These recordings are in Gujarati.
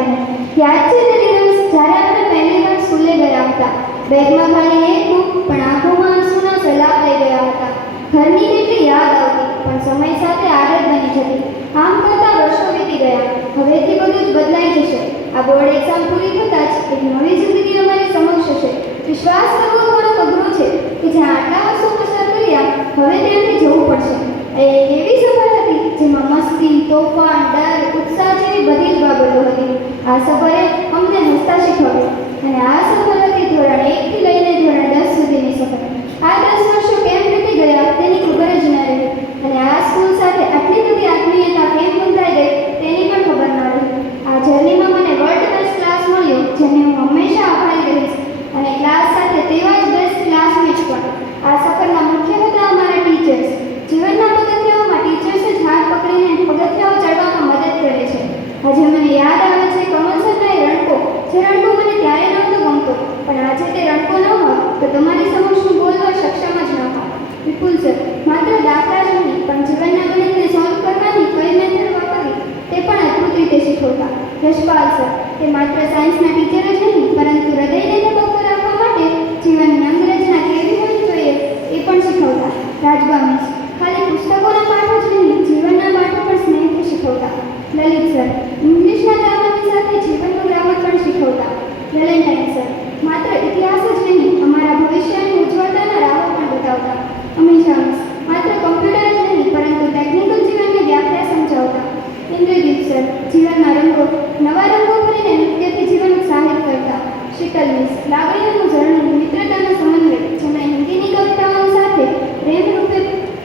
આવે નહીં. યાદ છે તે દિવસ જ્યારે આપણે પહેલી વાર સ્કૂલે ગયા હતા. બેગમાં ખાલી એક બુક પણ આંખોમાં આંસુનો સલાહ લઈ ગયા હતા. ઘરની કેટલી યાદ આવતી પણ સમય સાથે આદત બની જતી. આમ કરતાં વર્ષો વીતી ગયા. હવેથી બધું જ બદલાઈ જશે. આ બોર્ડ એક્ઝામ પૂરી થતાં જ એક નવી જિંદગી અમારી સમક્ષ હશે. વિશ્વાસ કરવો થોડો અઘરો છે કે જ્યાં આટલા વર્ષો પસાર કર્યા હવે ત્યાંથી જવું પડશે. એ એક એવી સફર હતી જેમાં મસ્તી, તોફાન, ડર, ઉત્સાહ જેવી બધી જ બાબતો હતી. આ સફરે અમને હસતા શીખવ્યું અને આ સફર હતી ધોરણ 1 થી લઈને ધોરણ 10 સુધીની સફર. આ 10 વર્ષો કેમ વીતી ગયા તેની ખબર જ ન રહી અને આ સ્કૂલ સાથે આટલી બધી આત્મીયતા કેમ બંધાઈ ગઈ તેની પણ ખબર ન રહી. આ જર્નીમાં મને વર્લ્ડ બેસ્ટ ક્લાસ મળ્યો જેને હું હંમેશા આભારી રહીશ અને ક્લાસ સાથે તેવા જ બેસ્ટ ક્લાસમેટ્સ પણ. આ સફરના મુખ્ય હતા અમારા ટીચર્સ. જીવનના પગથિયાઓમાં ટીચર્સ જ હાથ પકડીને પગથિયાઓ ચડવામાં મદદ કરે છે. આજે મને યાદ આવે છે કમલસરના એ રણકો, જે રણકો મને ત્યારે નહોતો ગમતો પણ આજે તે રણકો ન હોત તો તમારી સમક્ષ હું બોલવા સક્ષમ જ ન હોત. વિપુલ સર માત્ર દાખલા જ નહીં પણ જીવનના ગણિતને સોલ્વ કરવાની કઈ મેથડ વાપરવી તે પણ અદ્ભુત રીતે શીખવતા. યશપાલ સર તે માત્ર સાયન્સના ટીચર જ નહીં પરંતુ હૃદયને ધબકતો રાખવા માટે જીવનની અંગરચના કેવી હોવી જોઈએ એ પણ શીખવતા. રાજબા મિસ ખાલી પુસ્તકોના પાઠો જ નહીં જીવનના પાઠો પણ સ્નેહથી શીખવતા. લલિત સર ઇંગ્લિશના ગ્રામરની સાથે જીવનનું ગ્રામર પણ શીખવતા. વેલેન્ટાઇન સર માત્ર ઇતિહાસ જ નહીં અમારા ભવિષ્યની ઉજ્જવળતાના રાહો પણ બતાવતા. અમીષા મિસ માત્ર કમ્પ્યુટર જ નહીં પરંતુ ટેકનિકલ જીવનની વ્યાખ્યા સમજાવતા. ઇન્દ્રદીપ સર જીવનના રંગો નવા રંગો ભરીને નૃત્યથી જીવન ઉત્સાહિત કરતા. શીતલ મિસ લાગણીઓનું ઝરણું, મિત્રતાનો સમન્વય જેમણે હિન્દીની કવિતાઓ સાથે પ્રેમ રૂપે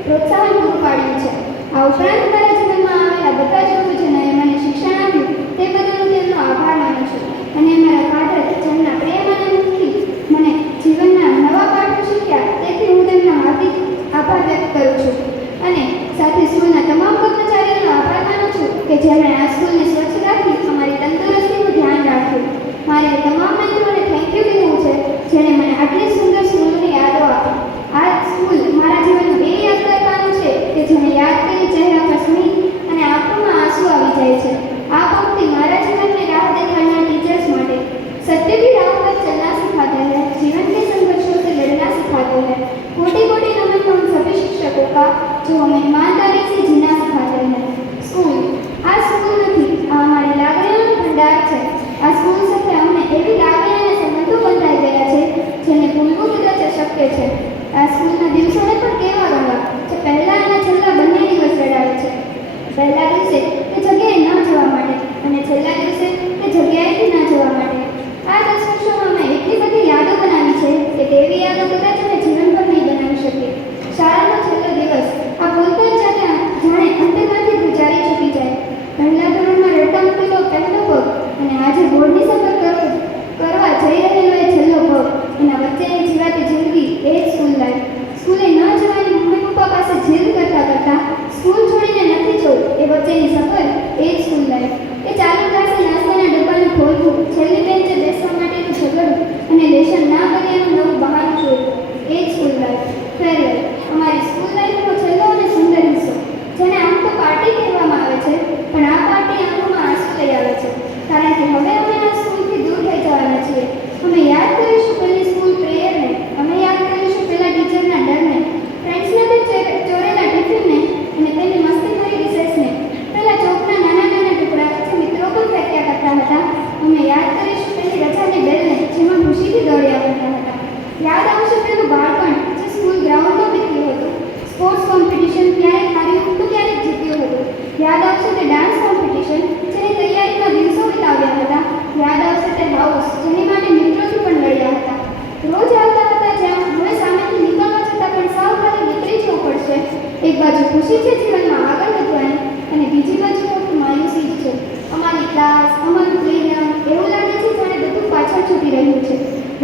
પ્રોત્સાહન પૂરું પાડ્યું છે. આ ઉપરાંત મારા જીવનમાં આવેલા બધા જ લોકો જેને મને શિક્ષણ આપ્યું તે બદલ હું તેમનો આભાર માનું છું અને મારા ફાધર જેમના પ્રેમ અને મુક્તિ મને જીવનના નવા પાઠો શીખ્યા તેથી હું તેમનો હાર્દિક આભાર વ્યક્ત કરું છું અને સાથે સ્કૂલના તમામ કર્મચારીઓનો આભાર માનું છું કે જેમણે આ સ્કૂલને સ્વચ્છ રાખી અમારી તંદુરસ્તીનું ધ્યાન રાખ્યું. મારે તમામ મિત્રોને થેન્ક યુ કહેવું છે જેણે મને આટલી સુંદર સ્કૂલની યાદો આપી. આ સ્કૂલ મારા જીવનનું એ યાદગાર પાનું છે કે જેને યાદ કરી ચહેરા પર સ્મિત અને આંખોમાં આંસુ આવી જાય છે. આ પંક્તિ મારા જીવનની રાહ દેખાડનાર टीचर्स માટે. सत्य की राह पर चलना सिखाते हैं, जीवन के संघर्षों से लड़ना सिखाते हैं. कोटि कोटि नमन हम सभी शिक्षकों का जो हमें ईमानदारी से जीना सिखाते हैं. स्कूल આ સ્કૂલ નથી, આ અમારી લાગણીઓનો ભંડાર છે. આ સ્કૂલ સાથે અમને એવી લાગણી અને સંબંધો બંધાઈ ગયા છે જેને ભૂલવું કદાચ અશક્ય છે. આ સ્કૂલના દિવસોને પણ કેવા ગણવા જે પહેલા અને છેલ્લા બંને દિવસ રડાવે છે. પહેલા દિવસે તે જગ્યાએ ન જવા માટે અને છેલ્લા દિવસે તે જગ્યાએથી ન જવા માટે. આ 10 વર્ષોમાં અમે એટલી બધી યાદો બનાવી છે કે તેવી યાદો કદાચ અમે જીવનભર નહીં બનાવી શકીએ. શાળાનો છેલ્લો દિવસ આ બોલતા જ જાણે અંતરમાંથી ગુજારી ચૂકી જાય. પહેલા ધોરણમાં રડતા મૂકેલો પહેલો પગ અને આજે બોર્ડની સફર કરવા જઈ રહેલો એ છેલ્લો પગ, એના વચ્ચેની જીવાતી જિંદગી એ જ સ્કૂલ લાઈફ. સ્કૂલે ન જવાની મમ્મી પપ્પા પાસે જીદ કરતા સ્કૂલ છોડીને નથી જવું એ વચ્ચેની સફર એ જ સ્કૂલ લાઈફ. એ ચાલુ ક્લાસે નાસ્તાના ડબ્બાનું ખોલવું, છેલ્લી બેન્ચે બેસવા માટેનું ઝઘડું અને લેશન ના કર્યાનું નવું બહાનું જોયું એ જ સ્કૂલ લાઈફ. ફેરવેલ અમારી સ્કૂલ લાઈફનો છેલ્લો અને સુંદર હિસ્સો જેને આમ તો પાર્ટી કહેવામાં આવે છે પણ આ પાર્ટી આંખોમાં આંસુ લઈ આવે છે કારણ કે હવે અમે આ સ્કૂલથી દૂર થઈ જવાના છીએ. અમે યાદ કરીશું પહેલી સ્કૂલ પ્રેયરને, અમે યાદ કરીશું પહેલા ટીચરના ડરને, ફ્રેન્ડ્સને તે ચોરેલા ટિફિનને અને તેની મસ્તી ભરી રિસેસને, પહેલા ચોકના નાના નાના ટુકડા જે મિત્રો પણ ફેંક્યા કરતા હતા. અમે યાદ કરીશું પહેલી રજાની બેલને જેમાં ખુશીથી દોડ્યા કરતા હતા. યાદ આવશે પેલું બાળપણ જે સ્કૂલ ગ્રાઉન્ડમાં વીત્યું હતું. સ્પોર્ટ્સ કોમ્પિટિશન ક્યારેક હાર્યું તો ક્યારેક જીત્યું હતું. યાદ આવશે તે ડાન્સ કોમ્પિટિશન જેની તૈયારીમાં દિવસો વિતાવ્યા હતા. યાદ આવશે તે હાઉસ જેની માટે મિત્રોથી પણ લડ્યા હતા. રોજ આવતા હતા જ્યાં હવે સામેથી નીકળવા છતાં પણ સાવ ખાલી નીકળી જવું પડશે. એક બાજુ ખુશી છે જીવનમાં આગળ વધવાની અને બીજી બાજુ મોટી માયુસી જ છે. અમારી ક્લાસ, અમારું પ્લેગ્રાઉન્ડ એવું લાગે છે જાણે બધું પાછળ છૂટી રહ્યું છે.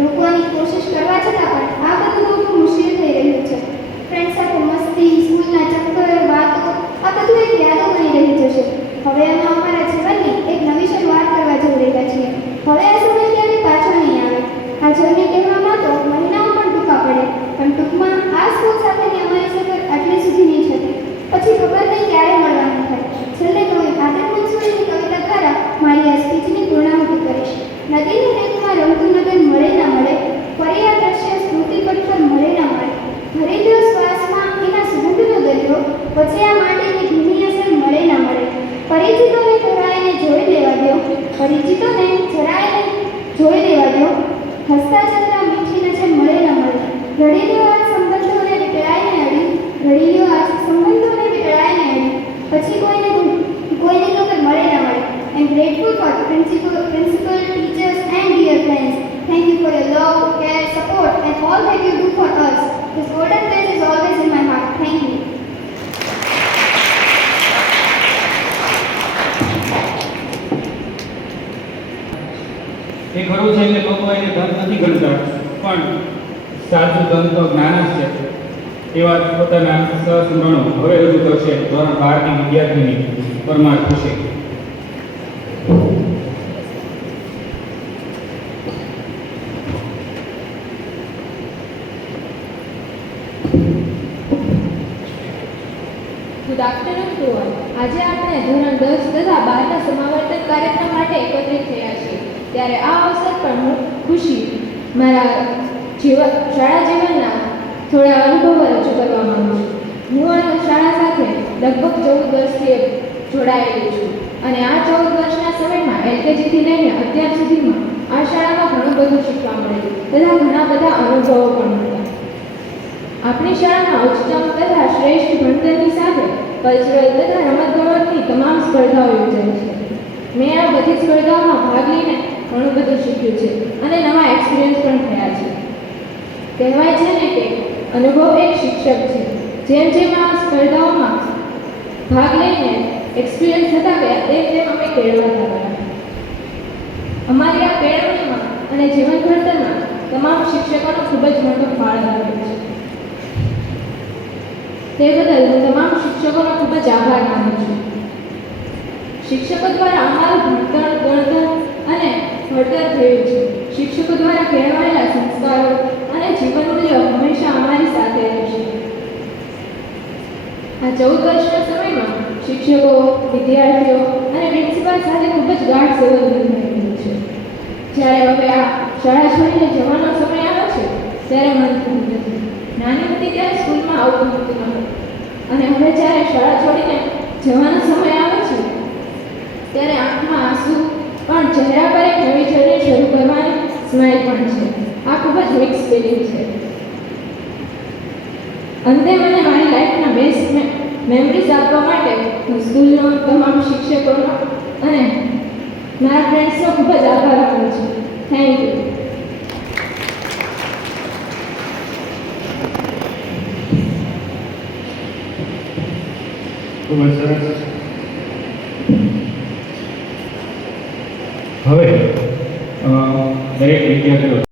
રોકવાની કોશિશ કરવા છતાં પણ આ બધું રોકવું મુશ્કેલ થઈ રહ્યું છે. ફ્રેન્ડ સાથે મસ્તી, સ્કૂલના ચક્કર, વાતો આ બધું એક યાદો બની રહી જશે. હવે અમે અમારા જીવનની એક નવી શરૂઆત કરવા જઈ રહ્યા છીએ. હવે આ સમય ક્યારેય પાછો નહીં આવે. આ જર્ની કહેવામાં તો મહિનાઓ પણ ટૂંકા પડે પણ ટૂંકમાં આ સ્કૂલ સાથેની અમારી સફર આટલી સુધી નહીં થતી. પછી ખબર નહીં ક્યારે મળવાનું થાય. છેલ્લે કવિ આદિત્ય મંસૂરીની કવિતા દ્વારા મારી આ સ્પીચની જીવનની પૂર્ણાહુતિ કરીશ. નદીની રેતમાં રમતું નગર મળે ના મળે, ફરી આ દ્રશ્ય સ્મૃતિ પટ પર મળે ના મળે. ભરી લ્યો શ્વાસમાં એના સુગંધનો દરિયો, પછી આ માટીની ભીની અસર મળે ના મળે. પરિચિતોને જરાયને જોઈ લેવા દો, પરિચિતોને જરાયને જોઈ લેવા દો. હસતા ચંદ્રા મીઠી નજર મળે ના મળે. રડી લ્યો આજ સંબંધોને વિકળાઈને અડી, રડી લ્યો આજ સંબંધોને વિકળાઈને અડી. પછી કોઈને તો કંઈ મળે ના મળે. I am grateful for principal, teachers and dear friends. Thank you for your love, care, support and all that you do for us. This golden place is always in my heart. Thank you. એ ખરું છે કે લોકો એને ધન નથી ગણતા, પણ સાચું ધન તો જ્ઞાન જ છે. એવા જ પોતાના સહસ્મરણો હવે રજૂ કરશે ધોરણ 12 ની વિદ્યાર્થીની પરમાર ખુશી. Good afternoon to all. આજે આપણે ધોરણ 10 તથા 12ના સમાવર્તન કાર્યક્રમ માટે એકત્રિત થયા છીએ. ત્યારે આ અવસર પર હું ખુશી મારા શાળા જીવનના થોડા અનુભવો રજૂ કરવા માંગુ છું. હું આ શાળા સાથે લગભગ 14 વર્ષથી જોડાયેલી છું અને આ 14 વર્ષના સમયમાં એલકેજીથી લઈને અત્યાર સુધીમાં આ શાળામાં ઘણું બધું શીખવા મળ્યું તથા ઘણા બધા અનુભવો પણ મળ્યા. આપણી શાળામાં ઉચ્ચતમ તથા શ્રેષ્ઠ ભણતરની સાથે કલ્ચરલ તથા રમતગમતની તમામ સ્પર્ધાઓ યોજાય છે. મેં આ બધી સ્પર્ધાઓમાં ભાગ લઈને ઘણું બધું શીખ્યું છે અને નવા એક્સપિરિયન્સ પણ થયા છે. કહેવાય છે ને કે અનુભવ એક શિક્ષક છે. જેમ જેમ આ સ્પર્ધાઓમાં ભાગ લઈને એક્સપિરિયન્સ થતા ગયા તેમ અમે કેળવાતા ગયા. અમારી આ કેળવણીમાં અને જીવન ઘડતરમાં તમામ શિક્ષકોનો ખૂબ જ મોટો ફાળો રહ્યો છે. તે બદલ હું તમામ શિક્ષકોનો ખૂબ જ આભાર માનું છું. શિક્ષકો દ્વારા અમારું ભણતર ગણતર અને ઘડતર થયું છે. શિક્ષકો દ્વારા કેળવાયેલા સંસ્કારો અને જીવન મૂલ્યો હંમેશા અમારી સાથે રહેશે. આ 14 વર્ષના સમયમાં શિક્ષકો, વિદ્યાર્થીઓ અને પ્રિન્સિપાલ સાથે ખૂબ જ ગાઢ સંબંધ બંધાયેલો છે. જ્યારે હવે આ શાળા છોડીને જવાનો સમય આવ્યો છે ત્યારે મન થતું નથી. નાની હતી ત્યારે સ્કૂલમાં આવતું હતું અને હવે જ્યારે શાળા છોડીને જવાનો સમય આવે છે ત્યારે આંખમાં આંસુ પણ ચહેરા પર એક નવી જર્ની શરૂ કરવાની સ્માઇલ પણ છે. આ ખૂબ જ મિક્સ ફિલિંગ છે. અંતે મને મારી લાઈફના બેસ્ટ મેમરીઝ આપવા માટે હું સ્કૂલનો તમામ શિક્ષકોનો અને મારા ફ્રેન્ડ્સનો ખૂબ જ આભાર માનું છું. Thank you. ખૂબ જ સરસ. હવે દરેક વિદ્યાર્થીઓ